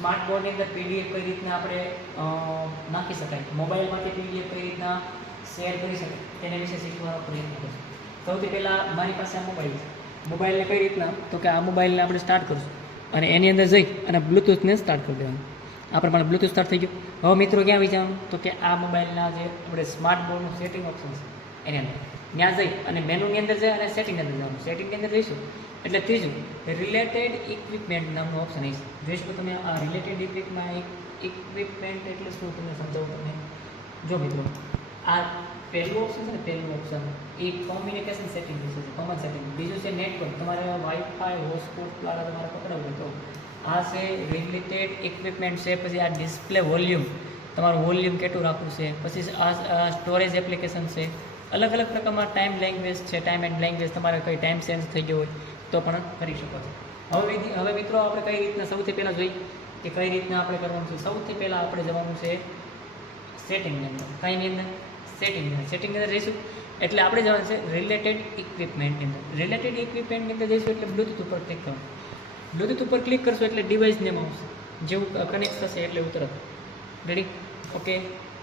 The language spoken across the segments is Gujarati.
સ્માર્ટ બોર્ડની અંદર પીડીએફ કઈ રીતના આપણે નાખી શકાય, મોબાઈલમાંથી પીડીએફ કઈ રીતના શેર કરી શકાય તેના વિશે શીખવાનો પ્રયત્ન કરશું. સૌથી પહેલાં મારી પાસે આ મોબાઈલ છે. મોબાઈલને કઈ રીતના, તો કે આ મોબાઈલને આપણે સ્ટાર્ટ કરશું અને એની અંદર જઈ અને બ્લૂટૂથને સ્ટાર્ટ કરી દેવાનું. આ પ્રમાણે બ્લૂટૂથ સ્ટાર્ટ થઈ ગયું. હવે મિત્રો ક્યાં વિચારવાનું, તો કે આ મોબાઈલના જે આપણે સ્માર્ટ બોર્ડનું સેટિંગ ઓપ્શન છે એની અંદર ત્યાં જઈ અને મેનુની અંદર જઈ અને સેટિંગની અંદર જવાનું. સેટિંગની અંદર જઈશું એટલે ત્રીજું રિલેટેડ ઇક્વિપમેન્ટ નામનું ઓપ્શન આવી છે. જોઈશું તમે આ રિલેટેડ ઇક્વિપમેન્ટ એટલે શું તમને સમજાવું તમને. જો મિત્રો આ પહેલું ઓપ્શન છે ને, પહેલું ઓપ્શન એ કોમ્યુનિકેશન સેટિંગ વિશે છે, કોમન સેટિંગ. બીજું છે નેટવર્ક, તમારે વાઈફાઈ હોટસ્પોટ દ્વારા તમારે પકડાવવું તો આ છે રિલેટેડ ઇક્વિપમેન્ટ છે. પછી આ ડિસ્પ્લે વોલ્યુમ, તમારું વોલ્યુમ કેટલું રાખવું છે. પછી આ સ્ટોરેજ એપ્લિકેશન છે. અલગ અલગ પ્રકારના ટાઈમ લેંગ્વેજ છે, ટાઈમ એન્ડ લેંગ્વેજ, તમારે કઈ ટાઈમ ચેન્જ થઈ ગયો હોય તો પણ કરી શકો છો. હવે મિત્રો આપણે કઈ રીતના સૌથી પહેલાં જોઈએ કે કઈ રીતના આપણે કરવાનું છે. સૌથી પહેલાં આપણે જવાનું છે સેટિંગની અંદર. કઈની અંદર? સેટિંગની અંદર. સેટિંગની અંદર જઈશું એટલે આપણે જવાનું છે રિલેટેડ ઇક્વિપમેન્ટની અંદર. રિલેટેડ ઇક્વિપમેન્ટની અંદર જઈશું એટલે બ્લૂટૂથ ઉપર ક્લિક કરવાનું. બ્લૂટૂથ ઉપર ક્લિક કરશો એટલે ડિવાઇસ નેમ આવશે. જેવું કનેક્ટ થશે એટલે તરત રેડી. ઓકે,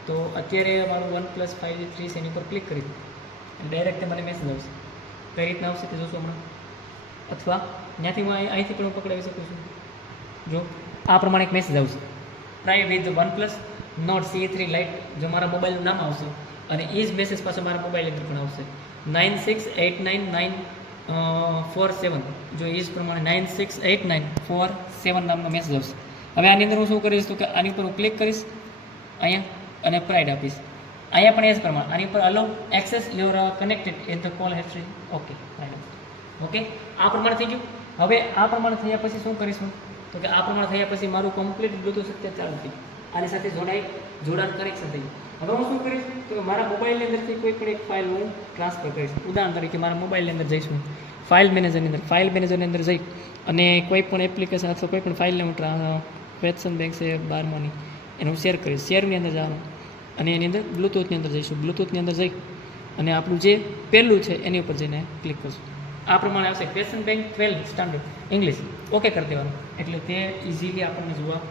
તો અત્યારે મારું OnePlus 5G 3 છે એની ઉપર ક્લિક કરી ડાયરેક્ટ મને મેસેજ આવશે. કઈ રીતના આવશે તે જોશો હમણાં, અથવા ત્યાંથી હું અહીંથી પણ પકડાવી શકું છું. જો આ પ્રમાણે એક મેસેજ આવશે, try with OnePlus Nord CE3 Lite. જો મારા મોબાઈલનું નામ આવશે અને એ જ મેસેજ પાછો મારા મોબાઈલ અંદર પણ આવશે 9689947. જો એ જ પ્રમાણે 96894 નામનો મેસેજ આવશે. હવે આની અંદર હું શું કરીશ, તો કે આની ઉપર હું ક્લિક કરીશ અહીંયા અને પ્રાઇડ આપીશ. અહીંયા પણ એ જ પ્રમાણે આની ઉપર allow access your connected in the call history. Okay, okay, આ પ્રમાણે થઈ ગયું. હવે આ પ્રમાણે થયા પછી શું કરીશું, તો કે આ પ્રમાણે થયા પછી મારું કમ્પ્લીટ બ્લૂટૂથ અત્યારે ચાલુ થઈ ગયું. આની સાથે જોડાણ કનેક્શન થઈ ગયું. હવે હું શું કરીશ, તો મારા મોબાઈલની અંદરથી કોઈ પણ એક ફાઇલ હું ટ્રાન્સફર કરીશ. ઉદાહરણ તરીકે મારા મોબાઈલની અંદર જઈશું ફાઇલ મેનેજરની અંદર. ફાઇલ મેનેજરની અંદર જઈ અને કોઈ પણ એપ્લિકેશન અથવા કોઈ પણ ફાઇલને હું ક્વેશ્ચન બેંક છે 12માની એને હું શેર કરીશ. શેરની અંદર જવાનું અને એની અંદર બ્લૂટૂથની અંદર જઈશું. બ્લૂટૂથની અંદર જઈ અને આપણું જે પહેલું છે એની ઉપર જઈને ક્લિક કરશું. આ પ્રમાણે આવશે question bank 12 standard English. Okay કરી દેવાનું એટલે તે ઇઝીલી આપણને જોવા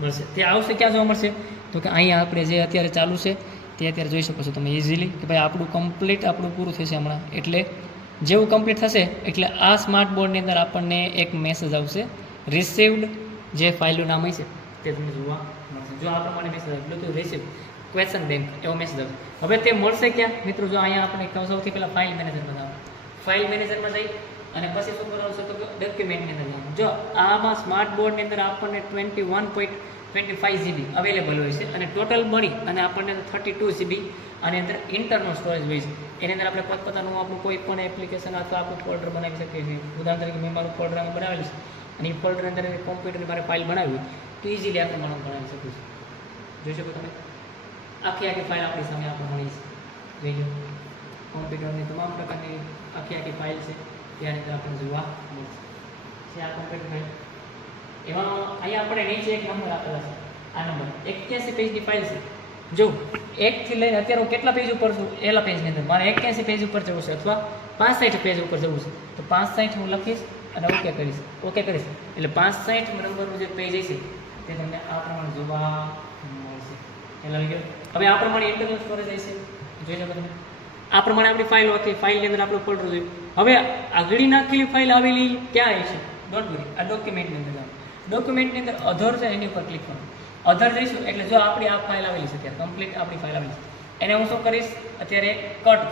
મળશે. તે આવશે ક્યાં જોવા મળશે, તો કે અહીંયા આપણે જે અત્યારે ચાલુ છે તે અત્યારે જોઈ શકો છો તમે ઇઝીલી કે ભાઈ આપણું કમ્પ્લીટ આપણું પૂરું થશે હમણાં. એટલે જેવું કમ્પ્લીટ થશે એટલે આ સ્માર્ટ બોર્ડની અંદર આપણને એક મેસેજ આવશે રિસીવ્ડ, જે ફાઇલનું નામ હશે તે તમને જોવા મળશે. જો આ પ્રમાણે મેસેજ આવે બ્લૂટૂથ રિસીવ ક્વેશ્ચન બેંક એવો મેસેજ આવે. હવે તે મળશે ક્યાં મિત્રો, જો અહીંયા આપણે સૌથી પહેલાં ફાઇલ મેનેજરમાં જવાનું. ફાઇલ મેનેજરમાં જઈ અને પછી શું કરવાનું છે, તો ડોક્યુમેન્ટની અંદર જવાનું. જો આમાં સ્માર્ટ બોર્ડની અંદર આપણને 21.25 GB અવેલેબલ હોય છે અને ટોટલ મળી અને આપણને 32 GB આની અંદર ઇન્ટરનલ સ્ટોરેજ હોય છે. એની અંદર આપણે પોતપોતાનું આપણું કોઈ પણ એપ્લિકેશન અથવા આપણું ફોલ્ડર બનાવી શકીએ છીએ. ઉદાહરણ તરીકે મેં મારું ફોલ્ડર અમે બનાવેલું છે અને એ ફોલ્ડર અંદર કોમ્પ્યુટરની મારે ફાઇલ બનાવી હોય તો ઇઝીલી આપણે બનાવી શકીએ છીએ. જોઈ શકો તમે આખી ફાઇલ આપણી સામે આપણે મળી છે. જોઈ લો કોમ્પ્યુટરની તમામ પ્રકારની આખી ફાઇલ છે ત્યાંની અંદર આપણને જોવા મળશે. છે આ કોમ્પ્યુટર ફાઇલ. એમાં અહીંયા આપણે નીચે એક નંબર આપેલા છે. આ નંબર 81 પેજની ફાઇલ છે. જો 1 થી લઈને અત્યારે હું કેટલા પેજ ઉપર છું, એલા પેજની અંદર મારે 81 પેજ ઉપર જવું છે અથવા 65 પેજ ઉપર જવું છે તો 65 હું લખીશ અને ઓકે કરીશ. ઓકે કરીશ એટલે 65 નંબરનું જે પેજ હશે તે તમને આ પ્રમાણે જોવા મળશે. ખ્યાલ આવી ગયો. હવે આ પ્રમાણે ઇન્ટરનલ સ્ટોરેજ હશે. જોઈ શકો તમે આ પ્રમાણે આપણી ફાઇલ હતી. ફાઇલની અંદર આપણું ફોલ્ડર જોયું. હવે આગળ નાખેલી ફાઇલ આવેલી ક્યાં હશે, ડોન્ટ વરી આ ડોક્યુમેન્ટની અંદર જાઓ. ડોક્યુમેન્ટની અંદર અધર છે એની ઉપર ક્લિક કરવાનું. અધર જઈશું એટલે જો આપણી આ ફાઇલ આવેલી છે ત્યાં કમ્પ્લીટ આપણી ફાઇલ આવેલી છે એને હું શું કરીશ અત્યારે કટ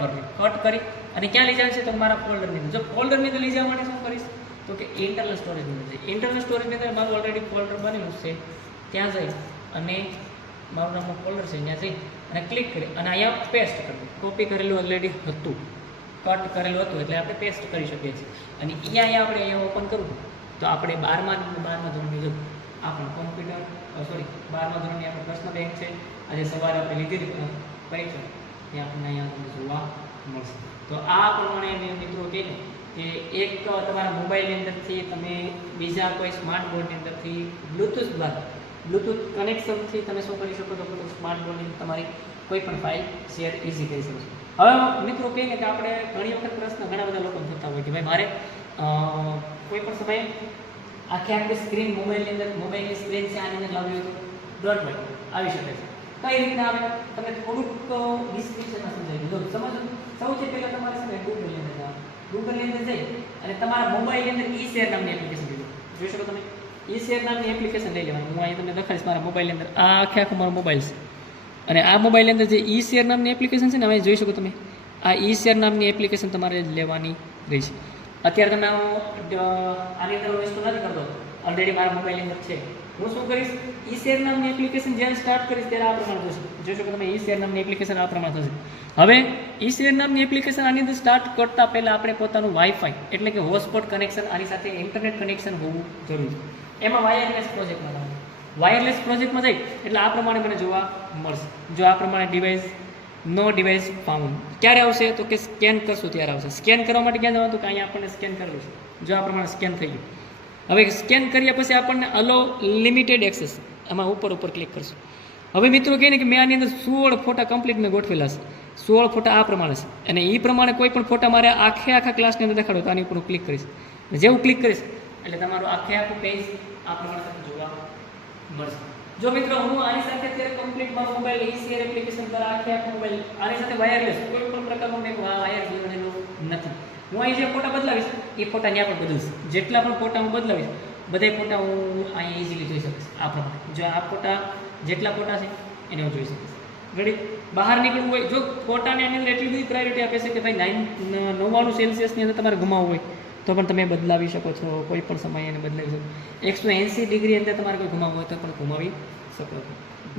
કરી અને ક્યાં લઈ જવાનું છે તો મારા ફોલ્ડરની અંદર. જો ફોલ્ડરની અંદર લઈ જવા માટે શું કરીશ, તો કે ઇન્ટરનલ સ્ટોરેજની અંદર જઈ. ઇન્ટરનલ સ્ટોરેજની અંદર મારું ઓલરેડી ફોલ્ડર બનેલું છે ત્યાં જઈ અને મારું નામનું ફોલ્ડર છે ત્યાં જઈ અને ક્લિક કરી અને અહીંયા પેસ્ટ કરવું. કોપી કરેલું ઓલરેડી હતું, કટ કરેલું હતું એટલે આપણે પેસ્ટ કરી શકીએ છીએ. અને અહીંયા આપણે અહીંયા ઓપન કરવું તો આપણે 12મા ધોરણની જો આપણું કોમ્પ્યુટર 12મા ધોરણની આપણે પ્રશ્ન બેંક છે આજે સવારે આપણે લીધેલી પરીક્ષા તે આપણને અહીંયા જોવા મળશે. તો આ પ્રમાણે મેં મિત્રો કહીને કે એક તમારા મોબાઈલની અંદરથી તમે બીજા કોઈ સ્માર્ટ બોર્ડની અંદરથી બ્લૂટૂથ દ્વારા બ્લૂટૂથ કનેક્શનથી તમે શું કરી શકો તો સ્માર્ટ બોર્ડની તમારી કોઈ પણ ફાઇલ શેર ઇઝી કરી શકો છો. હવે મિત્રો કહીને કે આપણે ઘણી વખત પ્રશ્ન ઘણા બધા લોકો થતા હોય કે ભાઈ મારે કોઈ પણ સમયે આખી સ્ક્રીન મોબાઈલની સ્ક્રીન છે આની અંદર લાવ્યું હતું ડોન્ટ વરી આવી શકે છે. કઈ રીતના આવે તમને થોડુંક ડિસ્ક્રિપ્શનમાં સમજાવી દઉં. સમજો સૌથી પહેલાં તમારે છે ને ગૂગલની અંદર જવાનું. ગૂગલની અંદર જઈ અને તમારા મોબાઈલની અંદર ઈ શેર નામની એપ્લિકેશન જોઈ શકો તમે. ઈ શેર નામની એપ્લિકેશન લઈ લેવાની. હું અહીં તમને દેખાડીશ મારા મોબાઈલની અંદર આ આખો મારો મોબાઈલ છે અને આ મોબાઈલની અંદર જે ઈ શેર નામની એપ્લિકેશન છે ને હવે જોઈ શકો તમે. આ ઈ શેર નામની એપ્લિકેશન તમારે લેવાની રહેશે. અત્યારે તમે આની અંદર વસ્તુ નથી કરતો, ઓલરેડી મારા મોબાઈલની અંદર છે. હું શું કરીશ, ઈ શેર નામની એપ્લિકેશન જ્યારે સ્ટાર્ટ કરીશ ત્યારે આ પ્રમાણે થશે. જોઈ શકો તમે ઈ શેર નામની એપ્લિકેશન આ પ્રમાણે થશે. હવે ઈ શેર નામની એપ્લિકેશન આની અંદર સ્ટાર્ટ કરતા પહેલાં આપણે પોતાનું વાઈફાઈ એટલે કે હોટસ્પોટ કનેક્શન આની સાથે ઇન્ટરનેટ કનેક્શન હોવું જરૂરી છે. એમાં વાયરલેસ પ્રોજેક્ટમાં જવાનું. વાયરલેસ પ્રોજેક્ટમાં જઈ એટલે આ પ્રમાણે મને જોવા મળશે. જો આ પ્રમાણે ડિવાઇસ નો ડિવાઇસ ફાઉન્ડ ક્યારે આવશે તો કે સ્કેન કરશું ત્યારે આવશે. સ્કેન કરવા માટે ક્યાં જવાનું તો કે અહીંયા આપણને સ્કેન કરેલું છે. જો આ પ્રમાણે સ્કેન થઈ ગયું. હવે સ્કેન કર્યા પછી આપણને અલો લિમિટેડ એક્સેસ આમાં ઉપર ક્લિક કરશું. હવે મિત્રો કહે ને કે મેં આની અંદર 16 ફોટા કમ્પ્લીટ મેં ગોઠવેલા છે. 16 ફોટા આ પ્રમાણે છે અને એ પ્રમાણે કોઈ પણ ફોટા મારે આખા ક્લાસની અંદર દેખાડો તો આની ઉપર હું ક્લિક કરીશ. જેવું ક્લિક કરીશ એટલે તમારું આખું પેજ આ પ્રમાણે તમને જોવા મળશે. જો મિત્રો હું આની સાથે અત્યારે કમ્પ્લીટ મારો મોબાઈલ ઈ શેર એપ્લિકેશન પર આખું મોબાઈલ આની સાથે વાયરલેસ કોઈ પણ પ્રકારનું મેં વાયર જોડેલું નથી. હું અહીં જે ફોટા બદલાવીશ એ ફોટા ત્યાં પણ બદલીશ. જેટલા પણ ફોટા હું બદલાવીશ બધા ફોટા હું અહીં ઇઝીલી જોઈ શકીશ. આ પ્રમાણે જો આ ફોટા જેટલા ફોટા છે એને હું જોઈ શકીશ. રેડી બહાર નીકળવું હોય જો ફોટાને એની અંદર એટલી બધી પ્રાયોરિટી આપે છે કે ભાઈ 99 સેલ્સિયસની અંદર તમારે ઘુમાવવું હોય તો પણ તમે બદલાવી શકો છો. કોઈ પણ સમયે એને બદલાવી શકો. 180 ડિગ્રી અંદર તમારે કોઈ ઘુમાવવું હોય તો પણ ઘુમાવી શકો છો.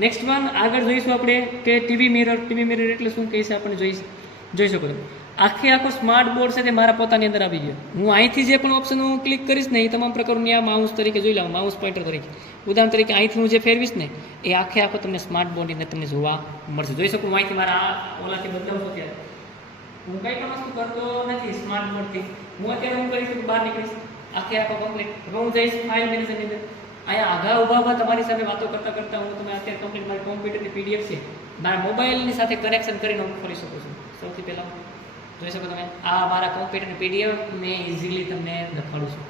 નેક્સ્ટ વન આગળ જોઈશું આપણે કે ટીવી મિરર. ટીવી મિરર એટલે શું કહે છે આપણને જોઈ શકો છો. આખો સ્માર્ટ બોર્ડ છે તે મારા પોતાની અંદર આવી ગયો. હું અહીંથી જે પણ ઓપ્શન હું ક્લિક કરીશ ને એ તમામ પ્રકારની આ માઉસ તરીકે જોઈ લઉં, માઉસ પોઇન્ટર તરીકે. ઉદાહરણ તરીકે અહીંથી હું જે ફેરવીશ ને એ આખો તમને સ્માર્ટ બોર્ડની અંદર તમને જોવા મળશે. જોઈ શકું હું અહીંથી મારા આ ઓલાથી બદલાવું છું ત્યારે હું કંઈ પણ વસ્તુ કરતો નથી સ્માર્ટ બોર્ડથી. હું અત્યારે હું કરીશ બહાર નીકળીશ આખો કમ્પ્લીટ. હવે હું જઈશ ફાઇલ મેનેજરની અંદર. અહીંયા આગા ઊભા તમારી સાથે વાતો કરતાં હું તમે અત્યારે કમ્પ્લીટ મારી કોમ્પ્યુટરની પીડીએફ છે મારા મોબાઈલની સાથે કનેક્શન કરીને હું ખોલી શકું છું. સૌથી પહેલાં જોઈ શકો તમે આ મારા કોમ્પ્યુટરની પીડીએફ મેં ઇઝીલી તમને દેખાડું છું.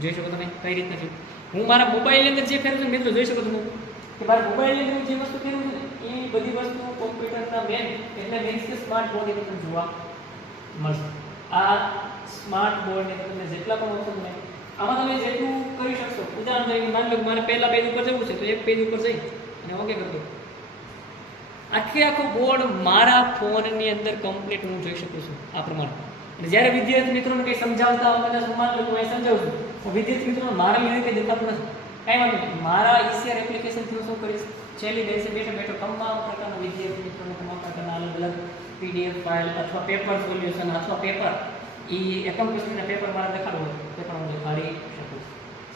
જોઈ શકો તમે કઈ રીતના છે. હું મારા મોબાઈલની અંદર જે ફેરવું છું મિત્રો જોઈ શકો તમે કે મારા મોબાઈલની અંદર જે વસ્તુ ફેરવું છું ને એ બધી વસ્તુ કોમ્પ્યુટરના મેન એટલે મીન્સ કે સ્માર્ટ બોર્ડની અંદર તમને જોવા મળશે. આ સ્માર્ટ બોર્ડની અંદર તમને જેટલા પણ ઓપ્શન મળે આમાં તમે જેટલું કરી શકશો. ઉદાહરણ તરીકે માની લો મારે પહેલા પેજ ઉપર જવું છે તો એક પેજ ઉપર જઈ અને ઓકે કરી દો. આખો બોર્ડ મારા ફોનની અંદર કમ્પ્લીટ હું જોઈ શકું છું આ પ્રમાણે. અને જ્યારે વિદ્યાર્થી મિત્રોને કંઈ સમજાવતા હોય કદાચ માની લો હું સમજાવું છું તો વિદ્યાર્થી મિત્રોને મારા લીધે કંઈ દેખાતું નથી. કાંઈ વાંધો નહીં. મારા ઈસીઆર એપ્લિકેશનથી હું શું કરીશ છેલ્લી બેઠો તમામ પ્રકારના વિદ્યાર્થી મિત્રોને તમામ પ્રકારના અલગ અલગ પીડીએફ ફાઇલ અથવા પેપર સોલ્યુશન અથવા પેપર એ એકમ પુસ્તકના પેપર મારે દેખાડવું હોય તે પણ હું દેખાડી શકું છું.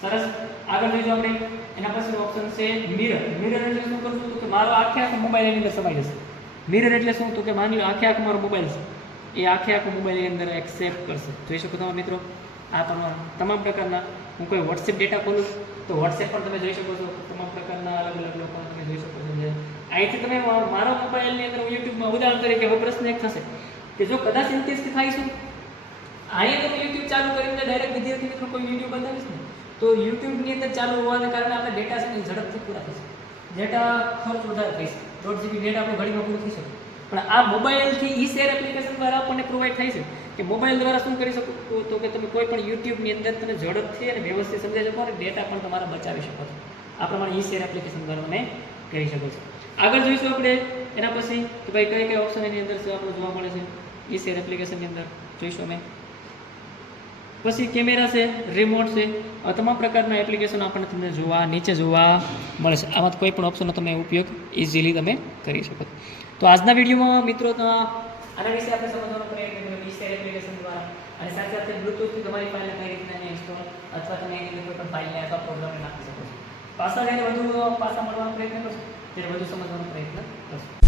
સરસ. આગળ જોઈશું આપણે એના પછી ઓપ્શન છે મિરર. મિરર એટલે શું કરશું તો કે મારો આખો મોબાઈલ એની અંદર સમાઈ જશે. મિરર એટલે શું તો કે માની લો આખો મારો મોબાઈલ છે એ આખો મોબાઈલની અંદર એક્સેપ્ટ કરશે. જોઈ શકો તમે મિત્રો આ તમામ પ્રકારના હું કોઈ વોટ્સએપ ડેટા ખોલું તો વોટ્સએપ પણ તમે જોઈ શકો છો. તમામ પ્રકારના અલગ અલગ લોકો તમે જોઈ શકો છો. અહીંથી તમે મારો મોબાઈલની અંદર યુટ્યુબમાં ઉદાહરણ તરીકે હવે પ્રશ્ન એક થશે કે જો કદાચ ઇન્ટરેસ્ટ થાય છે અહીંયા તમે યુટ્યુબ ચાલુ કરીને ડાયરેક્ટ વિદ્યાર્થી મિત્રો કોઈ વિડીયો બનાવીશ ને તો યુટ્યુબની અંદર ચાલુ હોવાને કારણે આપણે ડેટા છે ને ઝડપથી પૂરા થશે. ડેટા ખર્ચ વધારે થશે. 1.5 GB ડેટા આપણે ઘડીમાં પૂરું થઈ શકે. પણ આ મોબાઈલથી ઈ શેર એપ્લિકેશન દ્વારા આપણને પ્રોવાઈડ થાય છે કે મોબાઈલ દ્વારા શું કરી શકો તો કે તમે કોઈ પણ યુટ્યુબની અંદર તમે ઝડપથી અને વ્યવસ્થિત સમજાવી શકો અને ડેટા પણ તમારા બચાવી શકો છો. આ પ્રમાણે ઈ શેર એપ્લિકેશન દ્વારા તમે કરી શકો છો. આગળ જોઈશું આપણે એના પછી કે ભાઈ કઈ ઓપ્શન એની અંદર આપણે જોવા મળે છે ઈ શેર એપ્લિકેશનની અંદર જોઈશું અમે. પછી કેમેરા છે, રિમોટ છે, આ તમામ પ્રકારના એપ્લિકેશન આપણને તમને નીચે જોવા મળે છે. આમાં કોઈ પણ ઓપ્શનનો તમે ઉપયોગ ઇઝીલી તમે કરી શકો. તો આજના વિડીયોમાં મિત્રો આના વિશે આપણે સમજવાનો પ્રયત્ન કર્યો ઈ શેર એપ્લિકેશન દ્વારા અને સાથે સાથે બ્લૂટૂથથી તમારી ફાઇલને કઈ રીતના ઇન્સ્ટોલ અથવા તમે એની અંદર કોઈ પણ ફાઇલને અથવા પ્રોગ્રામને નાખી શકો છો. પાછા જઈને વધુ પાછા મળવાનો પ્રયત્ન કરશો ત્યારે વધુ સમજવાનો પ્રયત્ન કરશો.